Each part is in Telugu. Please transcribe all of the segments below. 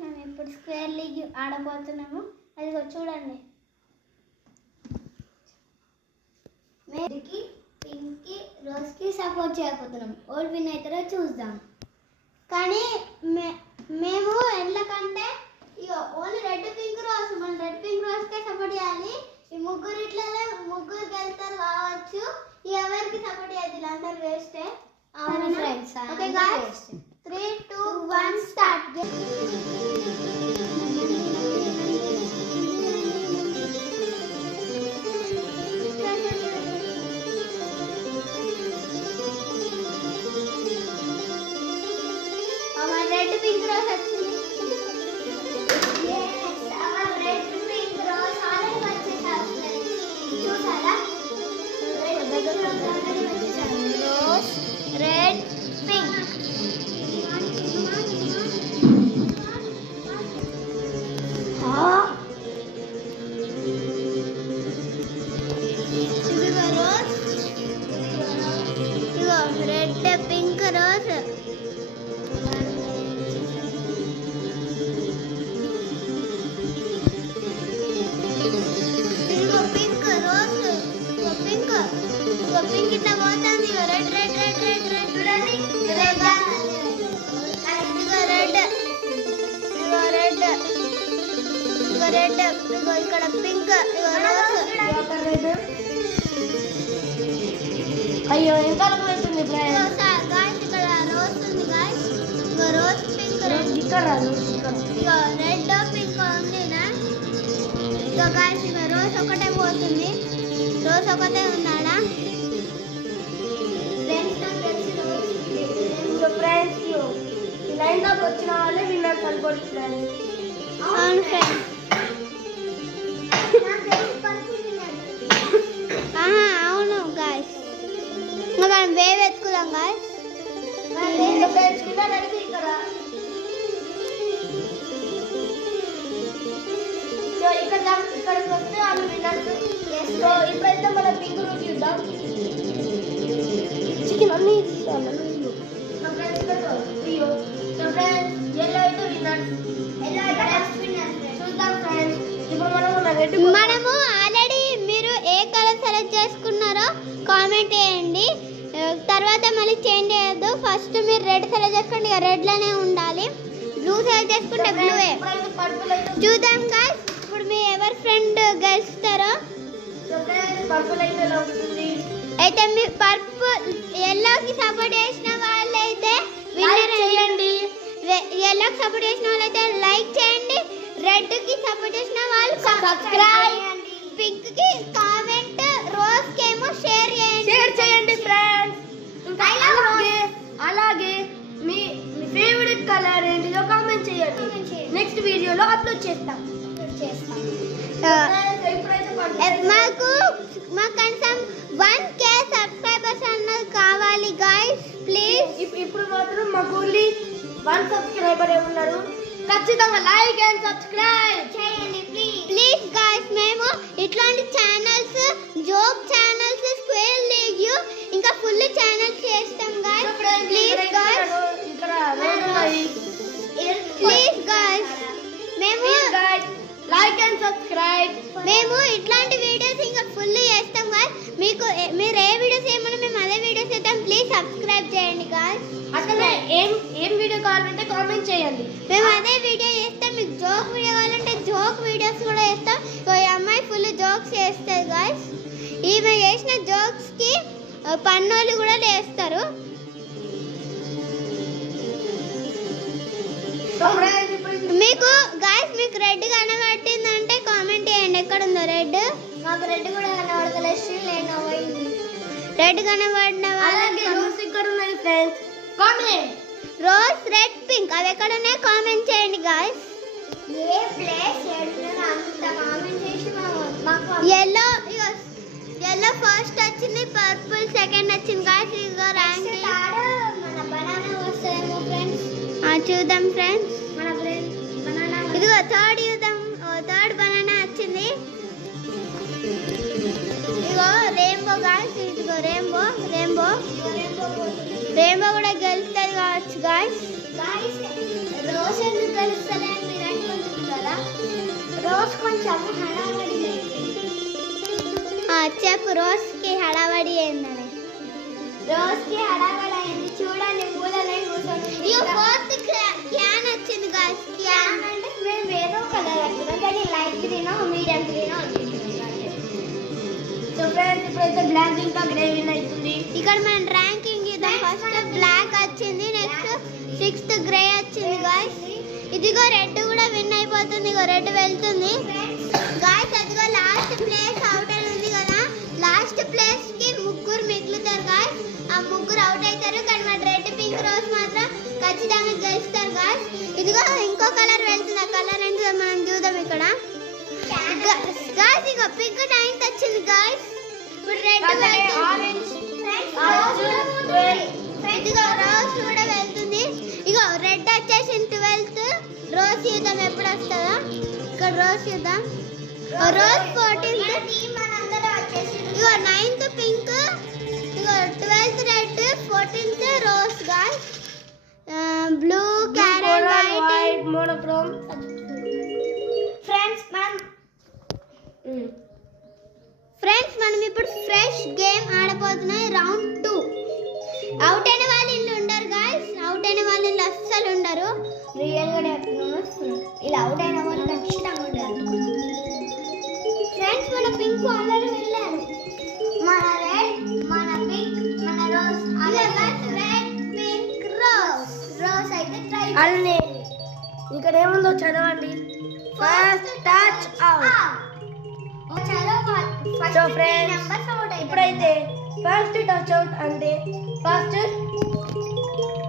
మేము ఇప్పుడు స్క్వేర్ లీగ్ ఆడబోతున్నాము. అదిగో చూడండి. మేరీకి, పింక్కి, రోజ్కి సపోర్ట్ చేయబోతున్నాం. ఓల్డ్ విన్ అవుతారో చూద్దాం. కానీ మేము ఎందుకంటే ఇగో ఓన్లీ రెడ్ పింక్ రోజ్, మనం రెడ్ పింక్ రోజ్కే సపోర్ట్ చేయాలి. ఈ ముగ్గురు వెళ్తారు కావచ్చు. ఎవరికి సపోర్ట్ చేయాలి అందరు వేస్టే. అవును friends. Okay guys, 3, 2, 1 start. Red pink rose వచ్చింది. రెడ్ పింక్ రోజ్ ఆల్రెడీ వచ్చేసారు. చూసారా? రెడ్ పింక్ రోజ్ ఆల్రెడీ వచ్చేసారు. Rose, red, pink. ఇదిగో రోజ్, ఇదిగో రెడ్ పింక్ రోజ్. పింక్ ఇట్లా పోతుంది. Red red red red red చూడండి. రెడ్ ఇదిగో రెడ్, ఇదిగో రెడ్, ఇదిగో రెడ్, ఇదిగో ఇక్కడ పింక్, ఇదిగో రోజ్. అయ్యో ఇంకా అవుతుంది గాయ్స్. ఇక్కడ రోజ్ ఉంది గాయ్స్. ఇదిగో రోజ్, పింక్, రెడ్. ఇక్కడ ఇదిగో రెడ్ పింక్ ఉందినా. ఇదిగో గాయ్స్, ఇదిగో రోజ్ ఒకటే పోతుంది. రోజ్ ఒకటే ఉన్నాడా? ఫ్రెండ్స్ ఈ లైన్ దాకా వచ్చిన వాళ్ళే విన్నర్స్ అనుకోండి ఫ్రెండ్స్. అవును ఫ్రెండ్స్. అవును గాయ్స్. ఇంకా వేవ్ ఎత్తుకుదాం గాయ్స్. ఇక్కడికి వస్తే వాళ్ళు విన్నర్స్. సో ఇప్పుడైతే మన పింక్ రూట్ చూద్దాం. చికెన్ అన్నీ మనము ఆల్రెడీ మీరు ఏ కలర్ సెలెక్ట్ చేసుకున్నారో కామెంట్ చేయండి. తర్వాత మళ్ళీ చేంజ్ చేయొద్దు. ఫస్ట్ మీరు రెడ్ సెలెక్ట్ చేసుకోండి, రెడ్ లోనే ఉండాలి. బ్లూ సెలెక్ట్ చేసుకుంటే బ్లూవే. చూద్దాం గాయ్స్ ఇప్పుడు మీ ఎవరి ఫ్రెండ్ గెలుస్తారో. అయితే మీ పర్పుల్ ఎల్లోకి సపోర్ట్ చేసిన వాళ్ళైతే విన్నర్ చేయండి. ఎల్లోకి సపోర్ట్ చేసిన వాళ్ళైతే లైక్ చేయండి. రెడ్ కి సపోర్ట్ చేసిన వాళ్ళు సబ్స్క్రైబ్, పింక్ కి కామెంట్, రోజ్ కి ఏమో షేర్ చేయండి ఫ్రెండ్స్. అలాగే మీ ఫేవరెట్ కలర్ ఏంటిదో కామెంట్ చేయండి. నెక్స్ట్ వీడియోలో అప్లోడ్ చేస్తాం. మాకు కనీసం 1K సబ్స్క్రైబర్స్ అన్నది కావాలి గాయ్స్ ప్లీజ్. ఇప్పుడు మాత్రం మాకు ఓన్లీ 1 సబ్స్క్రైబర్ ఉన్నారు. ఖచ్చితంగా లైక్ అండ్ సబ్స్క్రైబ్ చేయండి ప్లీజ్ గాయ్స్. మేము ఇట్లాంటి channels, joke channels, square league ఇంకా ఫుల్ ఛానల్స్ చేస్తాం guys. Please guys, please guys, మేము లైక్ అండ్ సబ్స్క్రైబ్. మేము ఇట్లాంటి వీడియోస్ ఇంకా ఫుల్ చేస్తాం గాయ్స్. మీరు ఏ వీడియోస్ ఏమన్నా మేము అదే వీడియోస్ చేద్దాం. ప్లీజ్ సబ్స్క్రైబ్ చేయండి గాయ్స్. అసలు ఏం వీడియో కావాలంటే కామెంట్ చేయండి. మేము అదే వీడియో చేస్తాం. మీకు జోక్ వీడియో కావాలంటే జోక్ వీడియోస్ కూడా చేస్తాం. ఈ అమ్మాయి ఫుల్ జోక్స్ చేస్తుంది గాయ్స్. ఈమె చేసిన జోక్స్కి పన్నోళ్ళు కూడా లేస్తారు. మీకు గాయ్స్ మీకు రెడ్ కనబట్టిందంటే కామెంట్ చేయండి. ఎక్కడ ఉందో రెడ్? మాకు రెడ్ కూడా కనబడతలేదు. రెడ్ కనబడిన వాళ్ళకి రోజ్ ఇక్కడ ఉన్నాయి friends. Comment rose, red, pink అవి ఎక్కడ ఉన్నాయి కామెంట్ చేయండి గాయ్స్. ఏ ప్లేస్ ఏడున్నారో అంత కామెంట్ చేసి మాకు yellow ఫస్ట్ వచ్చింది, పర్పుల్ సెకండ్ వచ్చింది గాయ్స్. ఇదిగో ర్యాంక్ మన బనానా వస్తాయేమో ఫ్రెండ్స్. చూద్దాం ఫ్రెండ్స్. ఇదిగో థర్డ్ చూద్దాం. థర్డ్ బనానా వచ్చింది. ఇదిగో రెయిన్బో గాయ్స్. ఇదిగో రెయిన్బో కూడా గెలుస్తుంది కావచ్చు గాయ్స్. రోజ్ ఎందుకు గెలుస్తలేదు? కొంచెం హడావడి చెప్పు రోజుకి హడావడి ఏందని రోజుకి హడావడి అయింది చూడండి మూలలో కూర్చొని ఫోర్త్ క్యాన్ వచ్చింది గాయ్స్ క్యాన్ అంటే మేము ఏదో కలర్ అనుకున్నాం కానీ లైట్ గ్రీన్ మీడియం గ్రీన్ అనుకుంటున్నాం సో ఫ్రెండ్స్ ఇప్పుడైతే బ్లాక్ ఇంకా గ్రే విన్ అవుతుంది ఇక్కడ మన ర్యాంకింగ్ ఇద్దాం ఫస్ట్ బ్లాక్ వచ్చింది నెక్స్ట్ 6th గ్రే వచ్చింది గాయ్స్ ఇదిగో రెడ్ కూడా విన్ అయిపోతుంది ఇగో రెడ్ వెళ్తుంది గాయ్స్ అదిగో లాస్ట్ ప్లేస్ అవుట్ అని ఉంది కదా లాస్ట్ ప్లేస్ కి ముగ్గురు మిగులుతారు గాయ్స్ ఆ ముగ్గురు అవుట్ అవుతారు కానీ మన రెడ్ పింక్ రోజ్ మాత్రం ఖచ్చితంగా గెలుస్తారు గాయ్స్ ఇదిగో ఇంకో కలర్ వెళ్తుంది ఆ కలర్ ఏంటో మనం చూద్దాం ఇక్కడ గాయ్స్ ఇగో పింక్ 9th వచ్చింది గాయ్స్ ఇప్పుడు రెడ్ ఆరెంజ్ ఇదిగో రోజ్ కూడా వెళ్తుంది ఇగో రెడ్ వచ్చేసింది 12th రోజ్ చూద్దాం ఎప్పుడు వస్తుందో ఇక్కడ రోజ్ చూద్దాం రోజ్ 14th ఇగో 9th పింక్ ఇగో 12th red 14th rose guys blue carrot white monochrome friends మనం ఇప్పుడు ఫ్రెష్ గేమ్ ఆడబోతున్నాం రౌండ్ 2 అవుట్ అయిన వాళ్ళు ఇల్లు ఉండరు గాయ్స్ అవుట్ అయిన వాళ్ళు ఇల్లు అస్సలు ఉండరు రియల్ గా చెప్తున్నాను ఇలా అవుట్ అయిన వాళ్ళు ఖచ్చితంగా ఉండరు ఫ్రెండ్స్ మన పింక్ అందరూ వెళ్ళారు మన రెడ్ మన పింక్ మన rose red pink rose rose అయితే ట్రై అల్ని ఇక్కడ ఏముందో చదవండి first touch out so friends ఇప్పుడైతే ఫస్ట్ టచ్ అవుట్ అంటే ఫస్ట్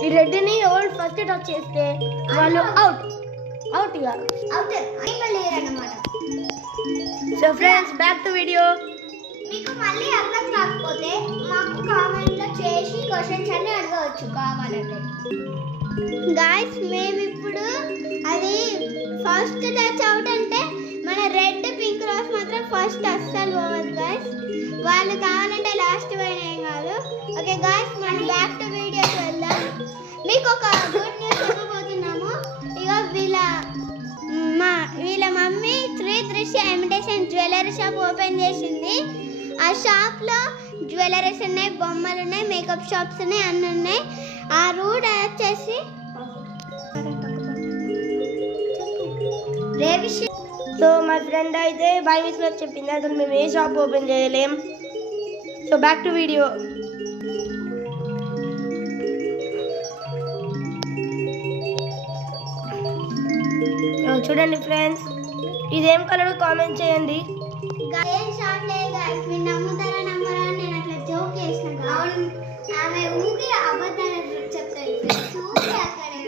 ఈ రెడ్ని ఎవరు ఫస్ట్ టచ్ చేస్తే వాళ్ళు అవుట్ అవుట్ ఇక అవుట్ లేరన్నమాట so friends back to video మీకు మళ్ళీ అర్థం కాకపోతే మాకు కామెంట్లో చేసి క్వశ్చన్స్ అన్ని అడగవచ్చు కావాలంటే గాయ్స్ మేము ఇప్పుడు అది ఫస్ట్ టచ్ అవుట్ అంటే మన రెడ్ పింక్ రోజ్ మాత్రం ఫస్ట్ అస్సలు పోవద్దు గాయ్స్ వాళ్ళు కావాలంటే లాస్ట్ పోయిన ఏం కాదు ఓకే గాయ్స్ మనం బ్యాక్ టు వీడియోకి వెళ్దాం మీకు ఒక గుడ్ న్యూస్ చెప్పబోతున్నాము ఇక వీళ్ళ మమ్మీ శ్రీ దృశ్య ఇమిటేషన్ జ్యువెలరీ షాప్ ఓపెన్ చేసింది ఆ షాప్లో జ్యువెలరీస్ ఉన్నాయి బొమ్మలు ఉన్నాయి మేకప్ షాప్స్ ఉన్నాయి అన్నీ ఉన్నాయి ఆ రూట్ వచ్చేసి సో మా ఫ్రెండ్ అయితే బై మిస్లో చెప్పింది అసలు మేము ఏ షాప్ ఓపెన్ చేయలేం సో బ్యాక్ టు వీడియో చూడండి ఫ్రెండ్స్ ఇదేం కలర్ కామెంట్ చేయండి ఏం షాప్ లేదు గాయ్స్ మీరు నమ్ముతారా నమ్మరా నేను అట్లా జోక్ చేసిన అవును ఆమె ఊగి అబద్ధాలు చెప్తాయి చూసి అక్కడే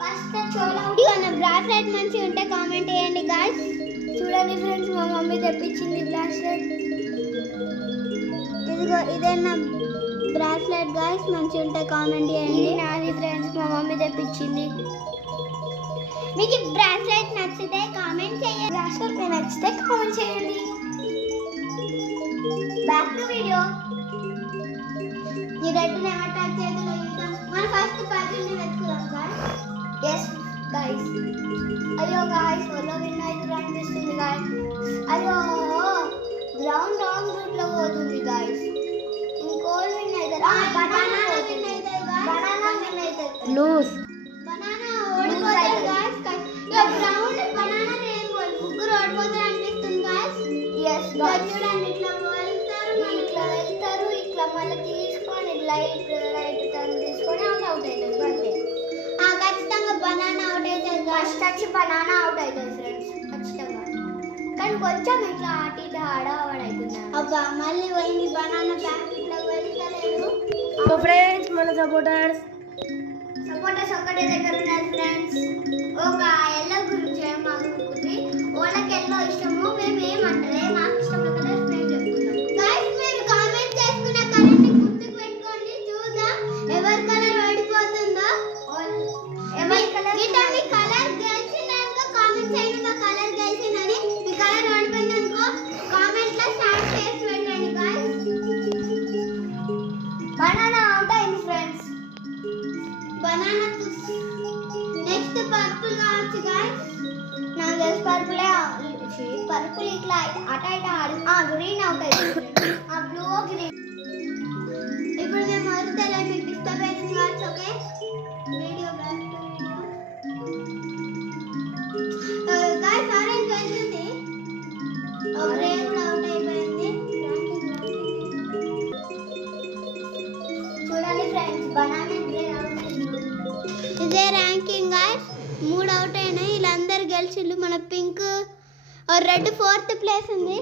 ఫస్ట్ చోలా ఇగో బ్రాస్లెట్ మంచిగా ఉంటే కామెంట్ చేయండి గాయ్స్ చూడండి ఫ్రెండ్స్ మా మమ్మీ తెప్పించింది బ్రాస్లెట్ ఇదిగో ఇదే నా బ్రాస్లెట్ గాయ్స్ మంచిగా ఉంటే కామెంట్ చేయండి నాది ఫ్రెండ్స్ మా మమ్మీ తెప్పించింది మీకు బ్రాస్లెట్ నచ్చితే కామెంట్ చేయండి బ్రాస్లెట్ నచ్చితే కామెంట్ చేయండి బ్యాక్ టు వీడియో ఈ రెడ్ నెమర్ టచ్ చేతులు ఇద్దాం మన ఫస్ట్ పజిల్ని వెతుకుదాం గాయ్స్ గాయ్స్ అయ్యో గాయ్స్ వల్ల విన్ అయితే అనిపిస్తుంది గాయ్స్ అయ్యో గ్రౌండ్ రాంగ్ రూట్ లో పోతుంది గాయ్స్ ఇంకోల్ విన్ అయితే బనానా విన్ అయితే బనానా విన్ అయితే లూజ్ బనానా ఓడిపోతుంది గాయ్స్ ఇక గ్రౌండ్ బనానా రెయిన్బో ముగ్గురు ఓడిపోతారు అనిపిస్తుంది గాయ్స్ yes గాయ్స్ చూడండి ఇట్లా వెళ్తారు ఇట్లా మళ్ళీ తీసుకొని రైట్ టర్న్ తీసుకొని అవుట్ అవుతారు అంతే ఖచ్చితంగా బనానా అవుట్ అవుతుంది ఫస్ట్ వచ్చి బనానా అవుట్ అవుతుంది ఫ్రెండ్స్ ఖచ్చితంగా కానీ కొంచెం ఇట్లా అటు ఇటు ఆడవాడవుతుంది అబ్బా మళ్ళీ పోయింది బనానా ప్యాకెట్లో వెళ్తలేదు సో ఫ్రెండ్స్ మన సపోర్టర్స్ ఒక్కటే దగ్గర ఉన్నారు ఫ్రెండ్స్ ఒక ఎల్లో గురించి ఏం మాట్లాడుకుంది వాళ్ళకి ఎల్లో ఇష్టమో మేము ఏమంటారే మాకు ఇష్టం కలర్ మేము చెప్పుకుంటాం గాయ్స్ మీరు కామెంట్ చేసుకున్న కలర్ని గుర్తుకు పెట్టుకోండి చూద్దాం ఎవరి కలర్ ఓడిపోతుందో ఎవరి కలర్ మీ కలర్ గెలిచిందనుకో కామెంట్ చేయండి మా కలర్ గెలిచిందని మీ కలర్ ఓడిపోయిందనుకో కామెంట్లో స్టార్ట్ చేసి పెట్టండి గాయ్స్ బనానా అవుట్ అయింది ఫ్రెండ్స్ బనానా నెక్స్ట్ పర్పుల్ కావచ్చు గాయ్స్ నాకు తెలిసి పర్పుల్ ఇట్లా అట గ్రీన్ అవుతాయి ఆ బ్లూ గ్రీన్. ఇప్పుడు మేము మొదలు మీకు డిస్టర్బ్ అయింది కావచ్చు. Okay video back to video guys orange వెళ్తుంది. గ్రే కూడా అవుట్ అయిపోయింది. చూడండి ఫ్రెండ్స్ బనానా గ్రే అవుట్ అయింది. ఇదే ర్యాంకింగ్ గాయ్స్ 3 అవుట్ అయినాయి. వీళ్ళందరూ గెలిచిండు. మన పింక్ రెడ్ 4th ప్లేస్ ఉంది.